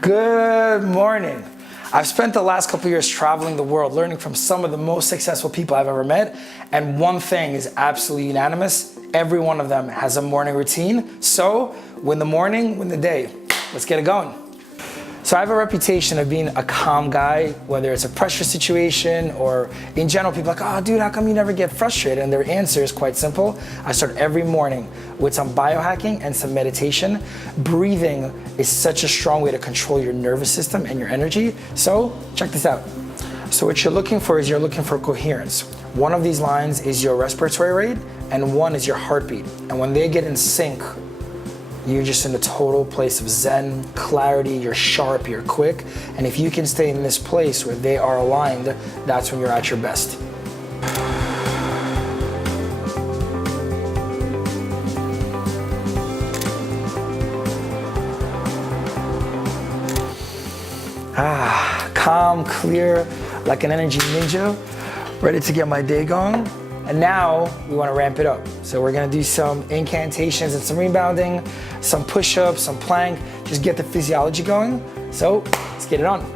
Good morning. I've spent the last couple years traveling the world, learning from some of the most successful people I've ever met, and one thing is absolutely unanimous. Every one of them has a morning routine. So, win the morning, win the day. Let's get it going. So I have a reputation of being a calm guy, whether it's a pressure situation or in general, people are like, oh dude, how come you never get frustrated? And their answer is quite simple. I start every morning with some biohacking and some meditation. Breathing is such a strong way to control your nervous system and your energy. So check this out. So what you're looking for is you're looking for coherence. One of these lines is your respiratory rate and one is your heartbeat. And when they get in sync, you're just in a total place of zen, clarity, you're sharp, you're quick. And if you can stay in this place where they are aligned, that's when you're at your best. Calm, clear, like an energy ninja, ready to get my day going. And now we want to ramp it up. So we're going to do some incantations and some rebounding, some push-ups, some plank, just get the physiology going. So let's get it on.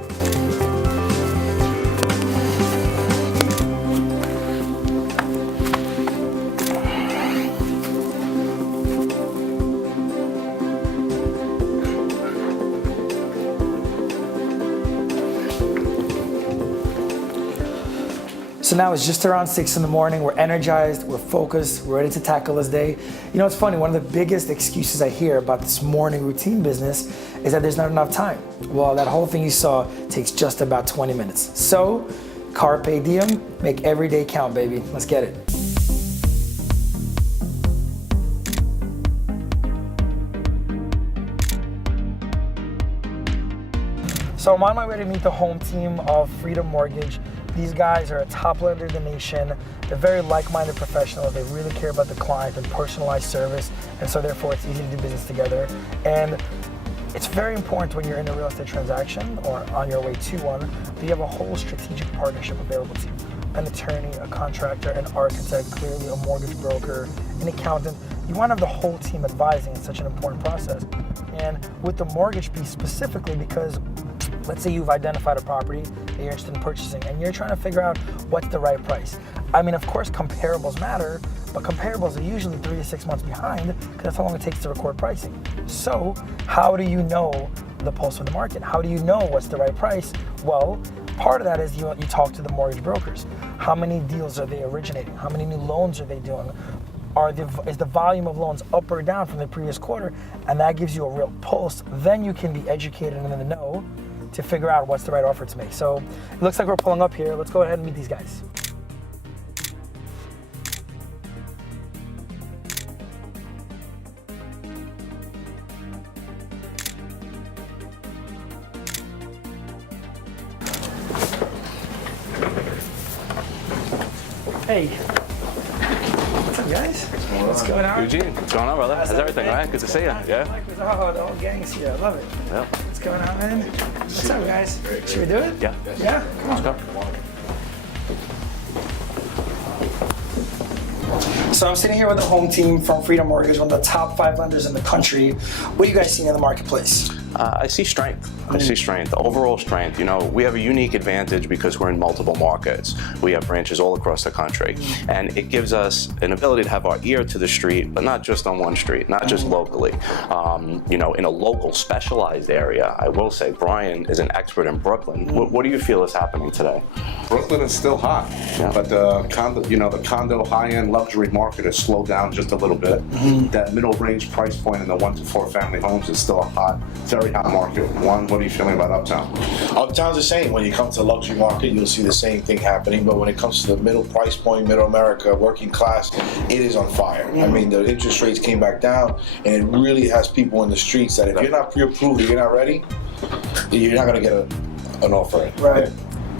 So now it's just around 6 in the morning. We're energized, we're focused, we're ready to tackle this day. You know, it's funny, one of the biggest excuses I hear about this morning routine business is that there's not enough time. Well, that whole thing you saw takes just about 20 minutes. So, carpe diem, make every day count, baby. Let's get it. So I'm on my way to meet the home team of Freedom Mortgage. These guys are a top lender in the nation. They're very like-minded professionals. They really care about the client and personalized service, and so therefore it's easy to do business together. And it's very important when you're in a real estate transaction or on your way to one, that you have a whole strategic partnership available to you. An attorney, a contractor, an architect, clearly a mortgage broker, an accountant. You want to have the whole team advising in such an important process. And with the mortgage piece specifically, because let's say you've identified a property that you're interested in purchasing and you're trying to figure out what's the right price. I mean, of course, comparables matter, but comparables are usually 3 to 6 months behind because that's how long it takes to record pricing. So how do you know the pulse of the market? How do you know what's the right price? Well, part of that is you talk to the mortgage brokers. How many deals are they originating? How many new loans are they doing? Is the volume of loans up or down from the previous quarter? And that gives you a real pulse. Then you can be educated and in the know to figure out what's the right offer to make. So it looks like we're pulling up here. Let's go ahead and meet these guys. Hey. What's up, guys? What's going on? Eugene, what's going on, brother? How's everything, all right? Good to see you. Yeah? Oh, the whole gang's here. I love it. Yeah. What's going on, man? What's up, guys? Should we do it? Yeah. Yeah? Come on. Let's go. So I'm sitting here with the home team from Freedom Mortgage, one of the top 5 lenders in the country. What are you guys seeing in the marketplace? I see strength. I see strength, overall strength. You know, we have a unique advantage because we're in multiple markets. We have branches all across the country. And it gives us an ability to have our ear to the street, but not just on one street, not just locally. You know, in a local specialized area, I will say Brian is an expert in Brooklyn. What do you feel is happening today? Brooklyn is still hot, but the condo high-end luxury market has slowed down just a little bit. That middle range price point in the 1 to 4 family homes is still a hot, very hot market. What are you feeling about Uptown? Uptown's the same. When you come to the luxury market, you'll see the same thing happening. But when it comes to the middle price point, middle America, working class, it is on fire. I mean, the interest rates came back down, and it really has people in the streets that if you're not pre-approved or you're not ready, you're not going to get an offer. Right.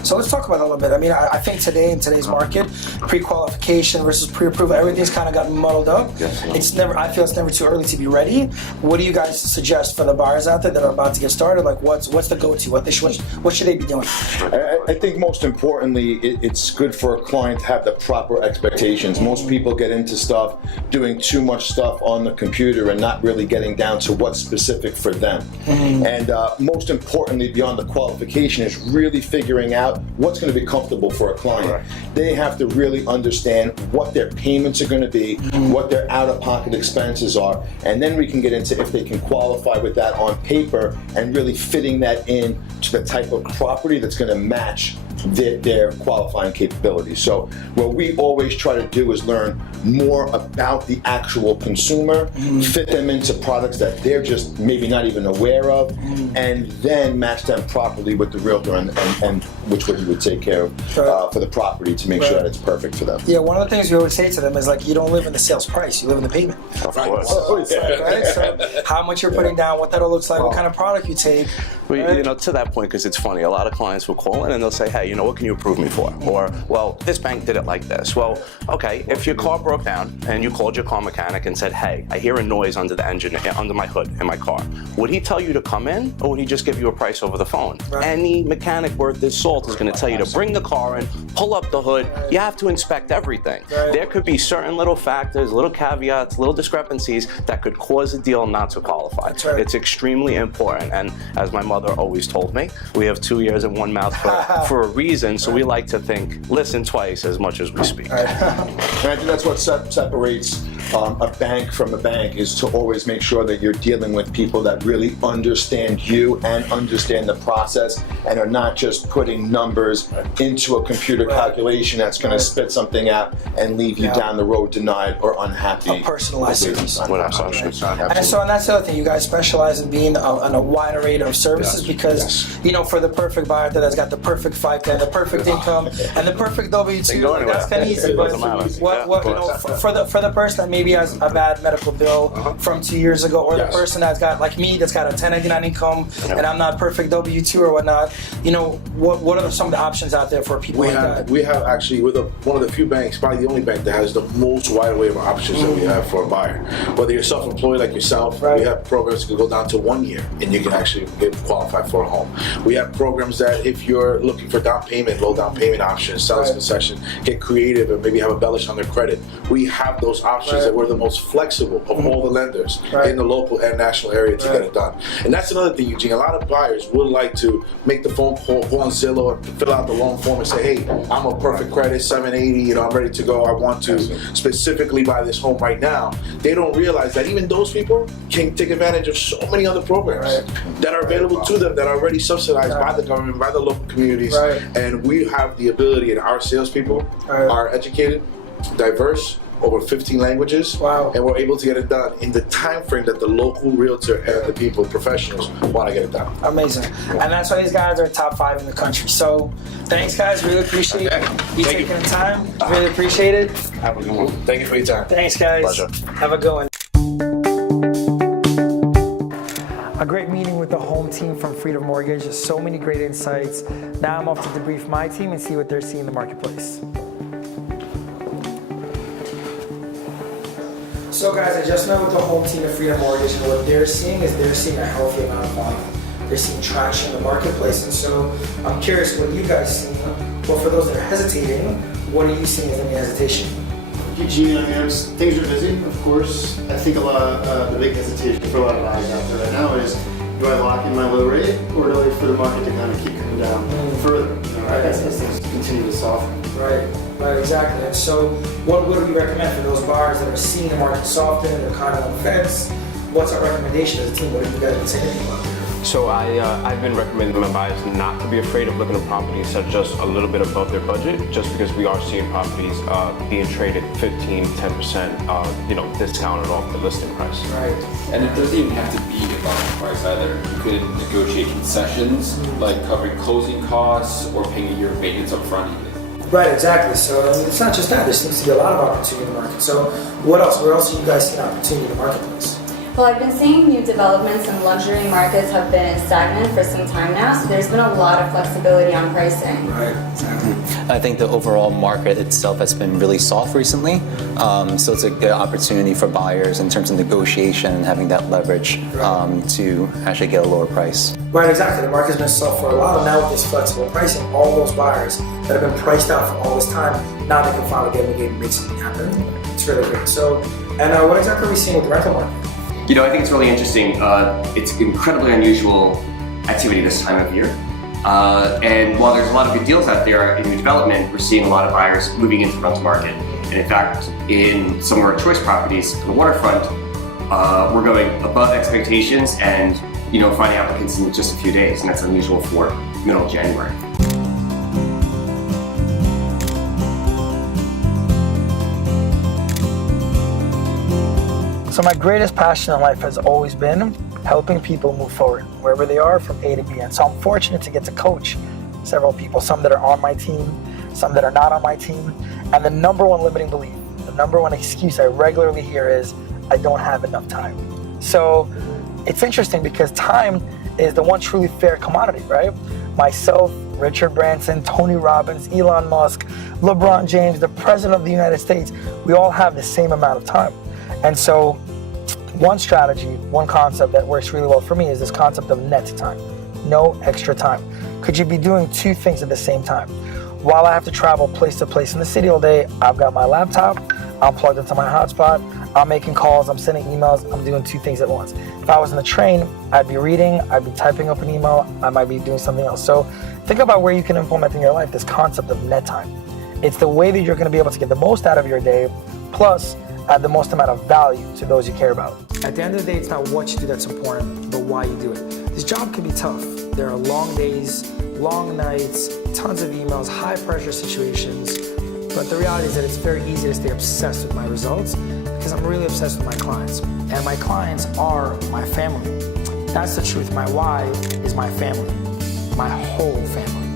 So let's talk about that a little bit. I mean, I think today in today's market, pre-qualification versus pre-approval, everything's kind of gotten muddled up. I feel it's never too early to be ready. What do you guys suggest for the buyers out there that are about to get started? Like, what's the go-to? What should they be doing? I think most importantly, it's good for a client to have the proper expectations. Most people get into stuff doing too much stuff on the computer and not really getting down to what's specific for them. And most importantly, beyond the qualification, is really figuring out what's going to be comfortable for a client. They have to really understand what their payments are going to be, what their out-of-pocket expenses are, and then we can get into if they can qualify with that on paper and really fitting that in to the type of property that's going to match their qualifying capabilities. So what we always try to do is learn more about the actual consumer, fit them into products that they're just maybe not even aware of, and then match them properly with the realtor and which way you would take care of for the property to make sure that it's perfect for them. Yeah, one of the things we always say to them is like, you don't live in the sales price, you live in the payment. Of course. Right? So how much you're putting down, what that all looks like, what kind of product you take. Well, you know, to that point, because it's funny, a lot of clients will call in and they'll say, hey, you know, what can you approve me for? Or, well, this bank did it like this. Well, okay, if your car broke down and you called your car mechanic and said, hey, I hear a noise under the engine, under my hood in my car, would he tell you to come in or would he just give you a price over the phone? Any mechanic worth his salt is going to tell you to bring the car in, pull up the hood. You have to inspect everything. There could be certain little factors, little caveats, little discrepancies that could cause a deal not to qualify. It's extremely important. And as my mother always told me, we have 2 ears and 1 mouth for a reason. So we like to think, listen twice as much as we speak. And I think that's what separates a bank from a bank, is to always make sure that you're dealing with people that really understand you and understand the process and are not just putting numbers into a computer calculation that's going to spit something out and leave you down the road denied or unhappy. A personalized service. And so, and that's the other thing, you guys specialize in being on a wide array of services because, you know, for the perfect buyer that's got the perfect FICA and the perfect income and the perfect W-2, that's kind of easy. But you know, for the person that maybe has a bad medical bill from 2 years ago, or the person that's got, like me, that's got a 1099 income and I'm not perfect W-2 or whatnot, you know, what are some of the options out there for people that? We have actually, we're one of the few banks, probably the only bank that has the most wide array of options that we have for a buyer. Whether you're self-employed like yourself, we have programs that can go down to 1 year and you can actually get qualified for a home. We have programs that if you're looking for down payment, low down payment options, seller's concession, get creative and maybe have a bellish on their credit. We have those options that we're the most flexible of all the lenders in the local and national area to get it done. And that's another thing, Eugene. A lot of buyers would like to make the phone call, go on Zillow and fill out the loan form and say, hey, I'm a perfect credit, 780, you know, I'm ready to go. I want to specifically buy this home right now. They don't realize that even those people can take advantage of so many other programs that are available to them that are already subsidized by the government, by the local communities. And we have the ability, and our salespeople are educated, diverse, over 15 languages, and we're able to get it done in the time frame that the local realtor and the people, professionals, want to get it done. Amazing. And that's why these guys are top 5 in the country. So thanks, guys. Really appreciate you taking the time. Really appreciate it. Have a good one. Thank you for your time. Thanks, guys. Pleasure. Have a good one. A great meeting with the home team from Freedom Mortgage. So many great insights. Now I'm off to debrief my team and see what they're seeing in the marketplace. So guys, I just met with the home team at Freedom Mortgage, and what they're seeing is they're seeing a healthy amount of volume. They're seeing traction in the marketplace, and so I'm curious what you guys see. Well, for those that are hesitating, what are you seeing as any hesitation? Eugene, I mean, things are busy, of course. I think a lot of the big hesitation for a lot of buyers out there right now is, do I lock in my low rate, or do I wait for the market to kind of keep coming down further? You know, as things continue to soften. Right, exactly. And so what would we recommend for those buyers that are seeing the market soften, they're kind of on the fence? What's our recommendation as a team? What have you guys been saying about it? So I've been recommending my buyers not to be afraid of looking at properties that are just a little bit above their budget, just because we are seeing properties being traded 15, 10% discounted off the listing price. Right. And it doesn't even have to be about the price either. You could negotiate concessions, like covering closing costs or paying a year of maintenance up front even. Right, exactly. So it's not just that. There seems to be a lot of opportunity in the market. So what else? Where else are you guys seeing opportunity in the marketplace? Well, I've been seeing new developments in luxury markets have been stagnant for some time now, so there's been a lot of flexibility on pricing. Right, exactly. I think the overall market itself has been really soft recently, so it's a good opportunity for buyers in terms of negotiation and having that leverage to actually get a lower price. Right, exactly. The market's been soft for a while. Now with this flexible pricing, all those buyers that have been priced out for all this time, now they can finally get in the game and make something happen. It's really great. So, and what exactly are we seeing with the rental market? You know, I think it's really interesting. It's incredibly unusual activity this time of year. And while there's a lot of good deals out there in new development, we're seeing a lot of buyers moving into the rental market. And in fact, in some of our choice properties on the waterfront, we're going above expectations and, you know, finding applicants in just a few days. And that's unusual for middle of January. So my greatest passion in life has always been helping people move forward, wherever they are, from A to B. And so I'm fortunate to get to coach several people, some that are on my team, some that are not on my team. And the number one limiting belief, the number one excuse I regularly hear is, I don't have enough time. So it's interesting because time is the one truly fair commodity, right? Myself, Richard Branson, Tony Robbins, Elon Musk, LeBron James, the President of the United States, we all have the same amount of time. And so one strategy, one concept that works really well for me is this concept of net time, no extra time. Could you be doing two things at the same time? While I have to travel place to place in the city all day, I've got my laptop, I'm plugged into my hotspot, I'm making calls, I'm sending emails, I'm doing two things at once. If I was in the train, I'd be reading, I'd be typing up an email, I might be doing something else. So think about where you can implement in your life this concept of net time. It's the way that you're gonna be able to get the most out of your day, plus add the most amount of value to those you care about. At the end of the day, it's not what you do that's important, but why you do it. This job can be tough. There are long days, long nights, tons of emails, high pressure situations, but the reality is that it's very easy to stay obsessed with my results because I'm really obsessed with my clients. And my clients are my family. That's the truth. My why is my family, my whole family.